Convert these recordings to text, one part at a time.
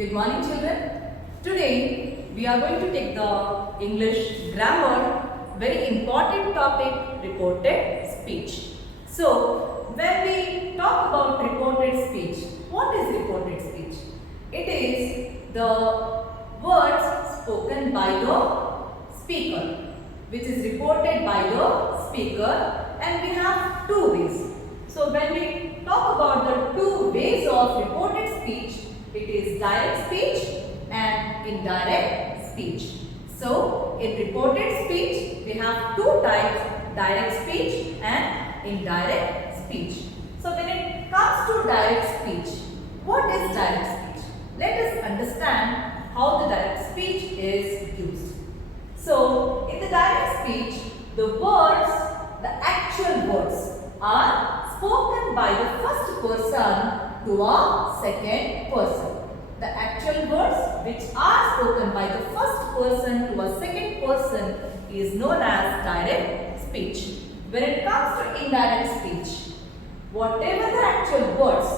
Good morning children. Today we are going to take the English grammar, very important topic, reported speech. So when we talk about reported speech, what is reported speech? It is the words spoken by the speaker, which is reported by the speaker, and we have two ways. So when we talk about the two ways of reported speech, it is direct speech and indirect speech. So in reported speech, we have two types, direct speech and indirect speech. So when it comes to direct speech, what is direct speech? Let us understand how the direct speech is used. So in the direct speech, the words, the actual words are spoken by the first person to a second person. The actual words which are spoken by the first person to a second person is known as direct speech. When it comes to indirect speech, whatever the actual words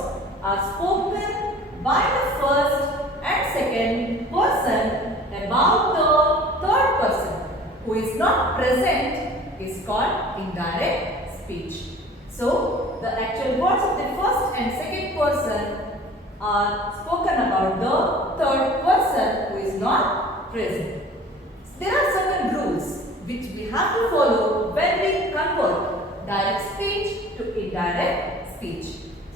are spoken by the first and second person about the third person who is not present is called indirect speech. So, the actual words of the first and second person are spoken about the third person who is not present. There are certain rules which we have to follow when we convert direct speech to indirect speech.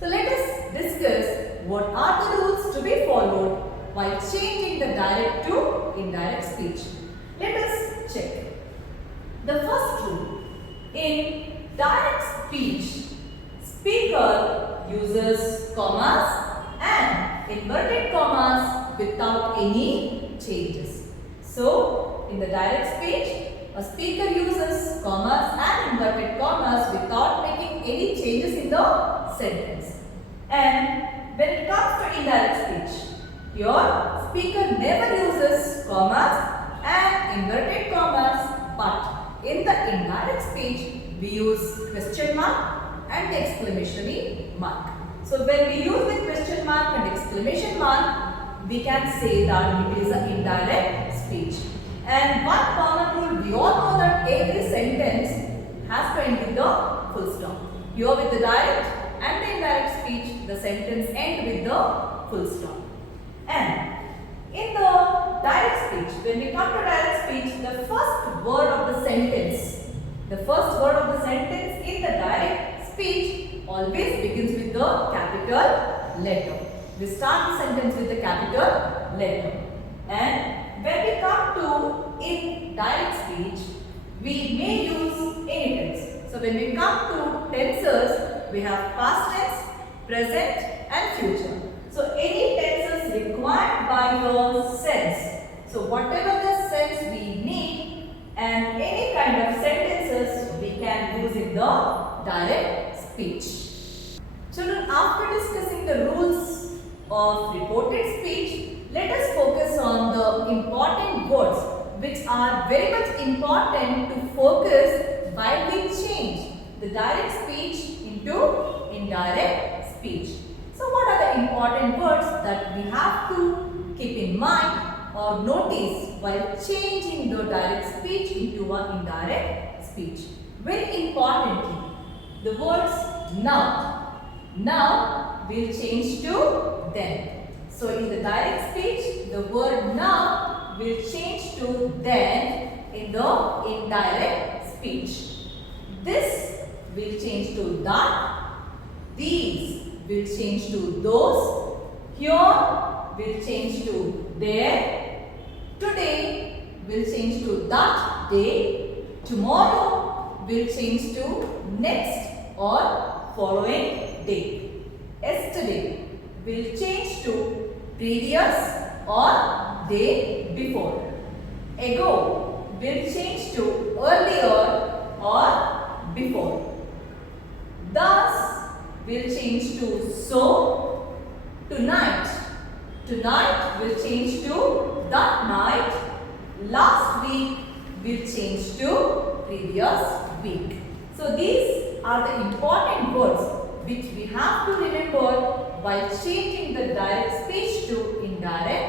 So, let us discuss what are the rules to be followed while changing the direct to indirect speech. Let us check. The first rule, in direct speech, speaker uses commas and inverted commas without any changes. So, in the direct speech, a speaker uses commas and inverted commas without making any changes in the sentence. And when it comes to indirect speech, your speaker never uses commas and inverted commas, but in the indirect speech, we use question mark and exclamation mark. So when we use the question mark and exclamation mark, we can say that it is an indirect speech. And one common rule, we all know that every sentence has to end with the full stop. Here with the direct and the indirect speech, the sentence ends with the full stop. And in the direct speech, when we come to direct speech, the first word of the sentence in the direct speech always begins with the capital letter. We start the sentence with the capital letter. And when we come to indirect speech, we may use any tense. So when we come to tenses, we have past tense, present and future. So any tenses required by the sense. So whatever the sense we need and any kind of sentences we can use in the direct speech. Children, after discussing the rules of reported speech, let us focus on the important words which are very much important to focus while we change the direct speech into indirect speech. So what are the important words that we have to keep in mind or notice while changing the direct speech into an indirect speech? Very importantly, the words now. Now will change to then. So in the direct speech, the word now will change to then in the indirect speech. This will change to that. These will change to those. Here will change to there. Today will change to that day. Tomorrow will change to next or following day. Yesterday will change to previous or day before. Ago will change to earlier or before. Thus will change to so. Tonight will change to that night. Last week will change to previous week. So these are the important words which we have to remember while changing the direct speech to indirect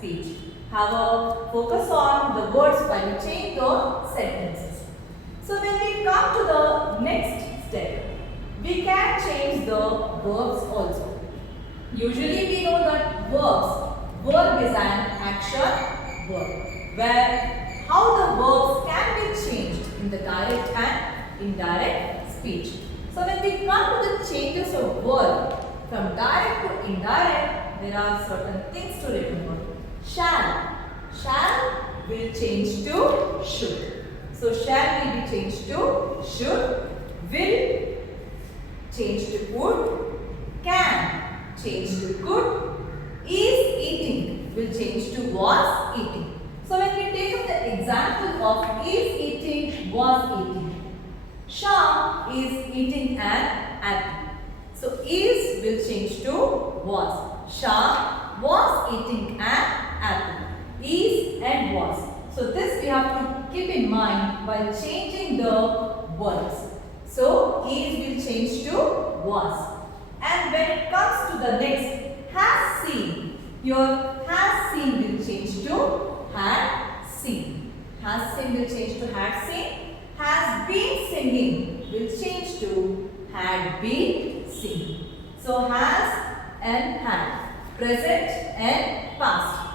speech. Have a focus on the words while you change the sentences. So when we come to the next step, we can change the verbs also. Usually we know that verb is an action verb, where how the verbs can be changed in the direct and indirect speech. So when we come to the changes of verb from direct to indirect, there are certain things to remember. Shall will change to should. So shall will be changed to should. Will change to would. Can change to could. Is eating will change to was eating. So when we take up the example of is eating, was eating. Sham is eating an apple. So is will change to was. Sham was eating an apple. Is and was. So this we have to keep in mind while changing the words. So is will change to was. And when it comes to the next, has seen. Your has seen will change to had seen. Has seen will change to had seen. Has been singing will change to had been singing. So has and had, present and past.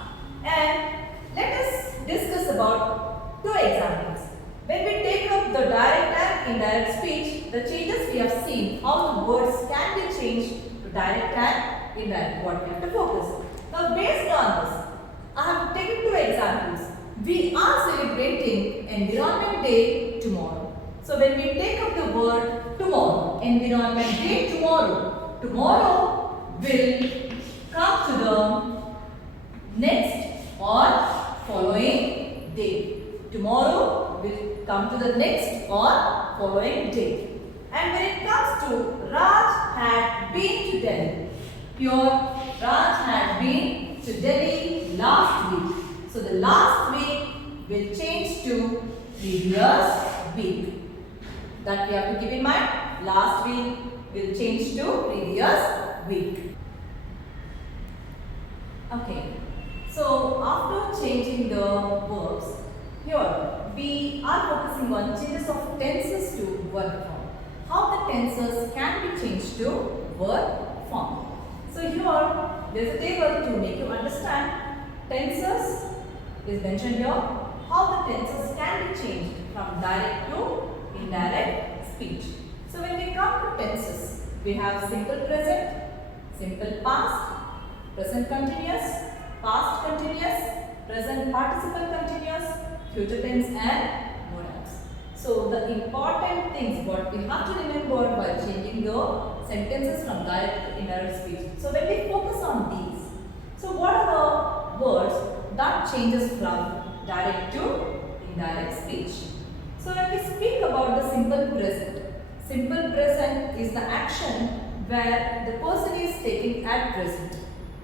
And let us discuss about two examples. When we take up the direct and indirect speech, the changes we have seen, how the words can be changed to direct and indirect, what we have to focus. Now based on this, I have taken two examples. We are celebrating Environment Day tomorrow. So when we take up the word tomorrow, Environment Day tomorrow, tomorrow will come to the next or following day. Tomorrow will come to the next or following day. And when it comes to Raj had been to Delhi. Here Raj had been to Delhi last week. So the last week will change to previous week. That we have to keep in mind. Last week will change to previous week. Okay. So after changing the verbs, here we are focusing on changes of tenses to verb form. How the tenses can be changed to verb form. So here there is a table to make you understand. Tenses is mentioned here. How the tenses can be changed from direct to indirect speech. So when we come to tenses, we have simple present, simple past, present continuous, past continuous, present participle continuous, future tense and modals. So the important things what we have to remember while changing the sentences from direct to indirect speech. So when we focus on these, so what are the words that changes from direct to indirect speech? So when we speak about the simple present is the action where the person is taking at present.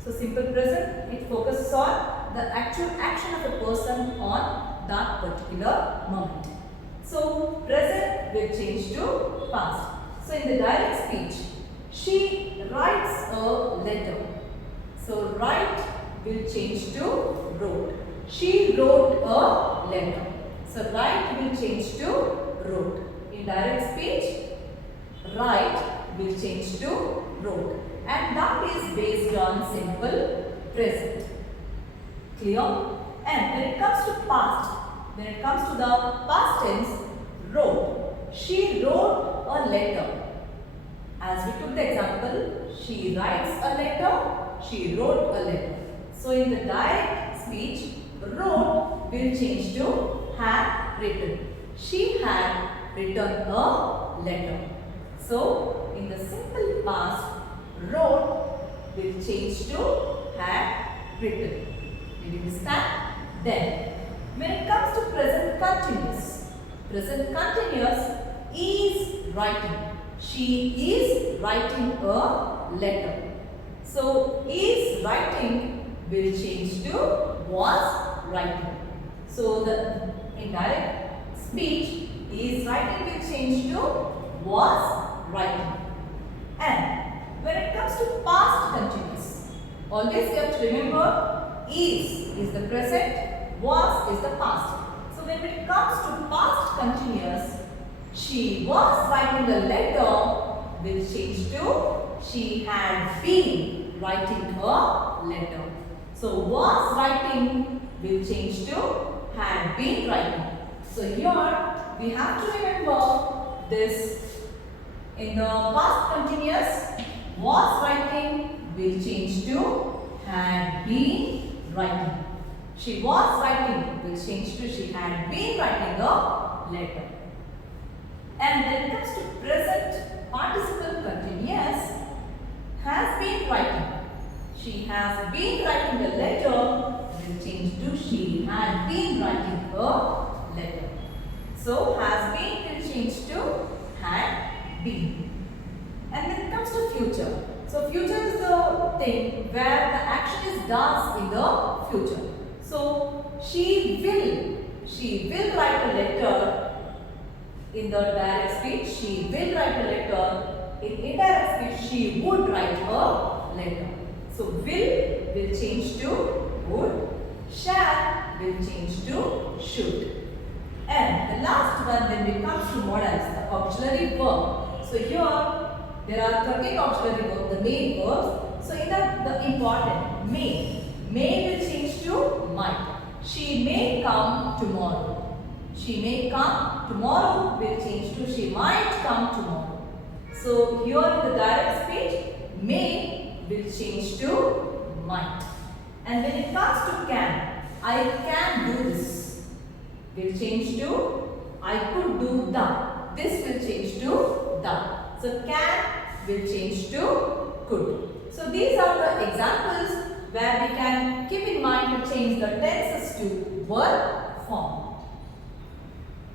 So simple present, it focuses on the actual action of a person on that particular moment. So present will change to past. So in the direct speech, she writes a letter. So write will change to wrote. She wrote a letter. So write will change to wrote. In direct speech, write will change to wrote. And that is based on simple present. Clear? And when it comes to past, when it comes to the past tense, wrote. She wrote a letter. As we took the example, she writes a letter, she wrote a letter. So in the direct speech, wrote will change to had written. She had written a letter. So in the simple past, wrote will change to had written. Did you understand? Then, when it comes to present continuous is writing. She is writing a letter. So, is writing will change to was writing. So, the indirect speech is writing will change to was writing. And when it comes to past continuous, always you have to remember is the present, was is the past. So when it comes to past continuous, she was writing a letter will change to she had been writing a letter. So was writing will change to had been writing. So here we have to remember this. In the past continuous, was writing will change to had been writing. She was writing will change to she had been writing a letter. And when it comes to present participle continuous, has been writing. She has been writing a letter will change to she had been writing a letter. So has been will change to had been. And when it comes to future, so future is the thing where the action is done in the future. So she will write a letter in the direct speech. She will write a letter. In indirect speech, she would write a letter. So will change to would. Shall will change to should. And the last one, when it comes to modals, the auxiliary verb. So here there are 13 auxiliary verbs, the main verbs. So in the important may will change to might. She may come tomorrow. She may come tomorrow will change to she might come tomorrow. So here in the direct speech, may will change to might. And when it comes to can, I can do this will change to I could do the. This will change to the. So can will change to could. So these are the examples where we can keep in mind to change the tenses to verb form.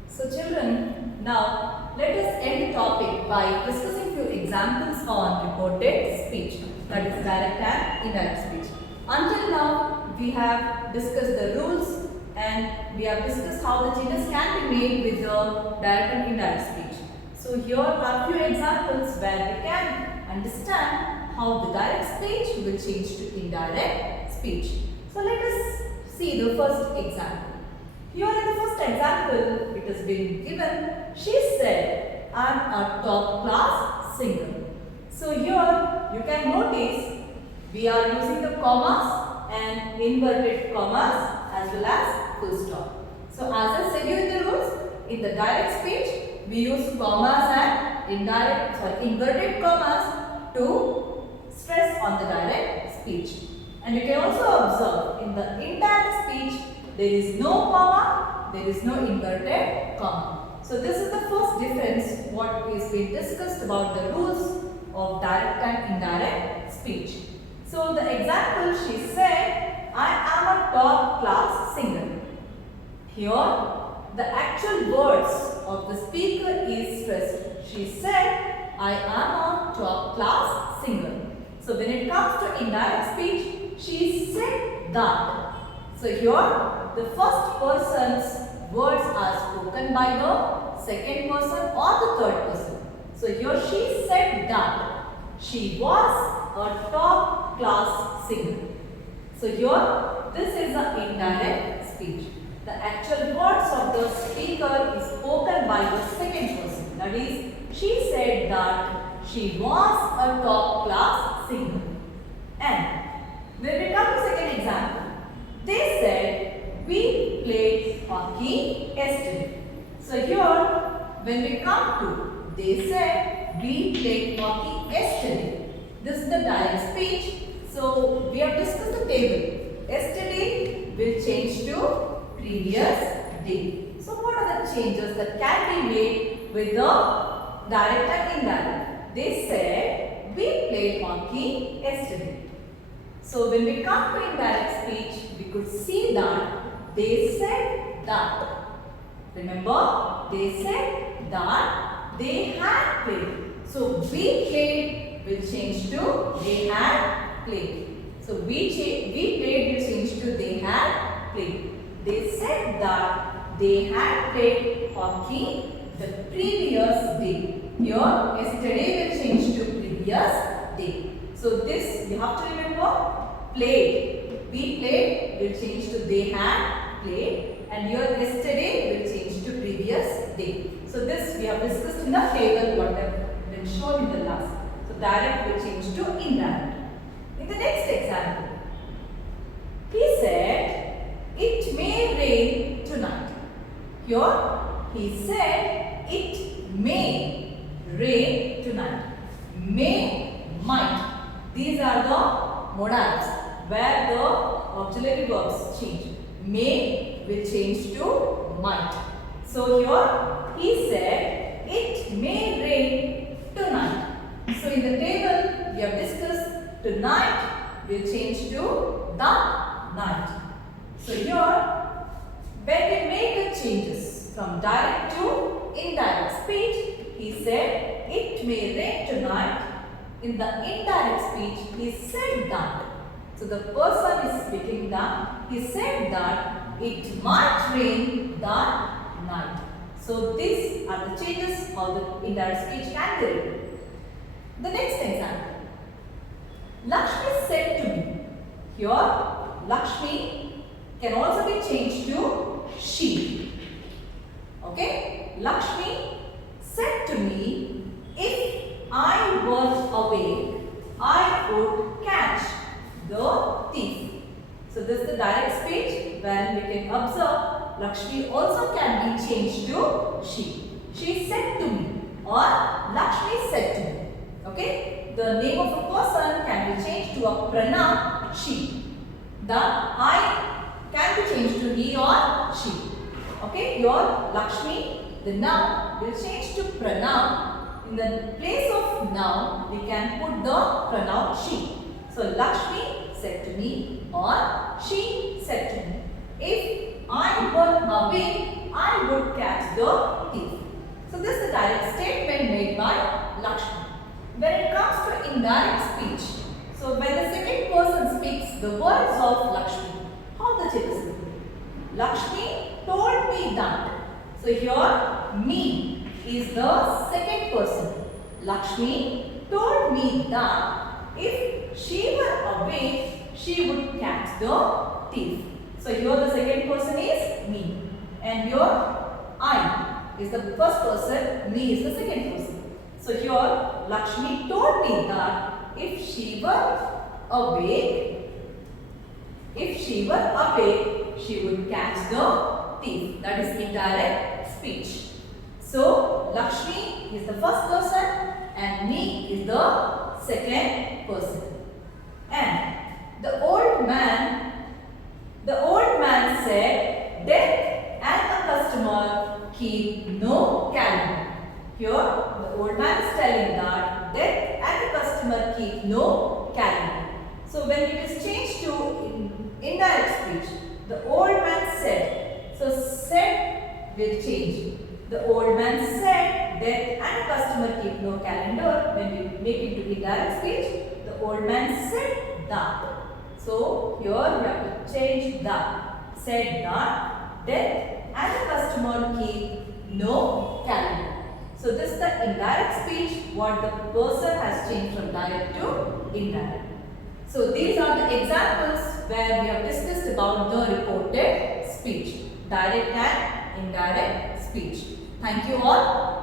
So children, now let us end the topic by discussing few examples on reported speech, that is direct and indirect speech. Until now we have discussed the rules and we have discussed how the changes can be made with the direct and indirect speech. So here are few examples where we can understand how the direct speech will change to indirect speech. So let us see the first example. Here in the first example, it has been given, she said, I am a top class singer. So here you can notice we are using the commas and inverted commas as well as full stop. So as I said you in the rules, in the direct speech, we use commas and inverted commas to stress on the direct speech. And you can also observe in the indirect speech, there is no comma, there is no inverted comma. So this is the first difference what is being discussed about the rules of direct and indirect speech. So the example, she said, I am a top class singer. Here the actual words of the speaker is stressed. She said, I am a top class singer. So when it comes to indirect speech, she said that. So here the first person's words are spoken by the second person or the third person. So here she said that she was a top class singer. So here this is the indirect speech. The actual words of the speaker is spoken by the second person. That is, she said that she was a top class singer. And when we come to second example, they said we played hockey yesterday. So here when we come to they said we played hockey yesterday. This is the direct speech. So we have discussed the table. Yesterday will change to previous day. So what are the changes that can be made with the direct and indirect? They said we played hockey yesterday. So when we come to indirect speech, we could see that they said that. Remember, they said that they had played. So we played will change to they had played. So we played will change to they had played. They said that they had played hockey the previous day. Here, yesterday will change to previous day. So this you have to remember, played. We played will change to they had played, and your yesterday will change to previous day. So this we have discussed in the table what have been shown in the last. So direct will change to indirect. In the next example, he said, it may rain tonight. Here, he said, it may rain tonight. May, might. These are the modals where the auxiliary verbs change. May will change to might. So here, he said, it may rain tonight. So in the table, we have discussed tonight will change to the night. So here, when we make the changes from direct to indirect speech, he said, it may rain tonight. In the indirect speech, he said that. So the person is speaking that. He said that it might rain that night. So these are the changes how the indirect speech can be written. The next example. Lakshmi said to me. Here, Lakshmi can also be changed to she. Okay? Lakshmi said to me, if I was awake, I would catch the thief. So this is the direct speech where we can observe Lakshmi also can be changed to she. She said to me or Lakshmi said to me. Okay? The name of a person can be changed to a pronoun she. The I can be changed to he or she. Okay? Your Lakshmi, the noun will change to pronoun. In the place of noun, we can put the pronoun she. So Lakshmi said to me or she said to me, if I were awake, I would catch the thief. So this is the direct statement made by Lakshmi. When it comes to indirect speech, so when the second person speaks the words of Lakshmi, how the tip is written? Lakshmi told me that. So here, me is the second person. Lakshmi told me that if she were awake, she would catch the thief. So here the second person is me. And here, I is the first person, me is the second person. So here, Lakshmi told me that if she were awake, she would catch the thief. That is indirect speech. So Lakshmi is the first person and me is the second person. And the old man said, death and the customer keep no calendar. Here, the old man is telling that death and the customer keep no calendar. So when it is changed to indirect speech, the old man said. So said will change. The old man said death and the customer keep no calendar. When we make it to indirect speech, the old man said that. So here we have to change that. Said that death and the customer keep no calendar. So this is the indirect speech what the person has changed from direct to indirect. So these are the examples where we have discussed about the reported speech, direct and indirect speech. Thank you all.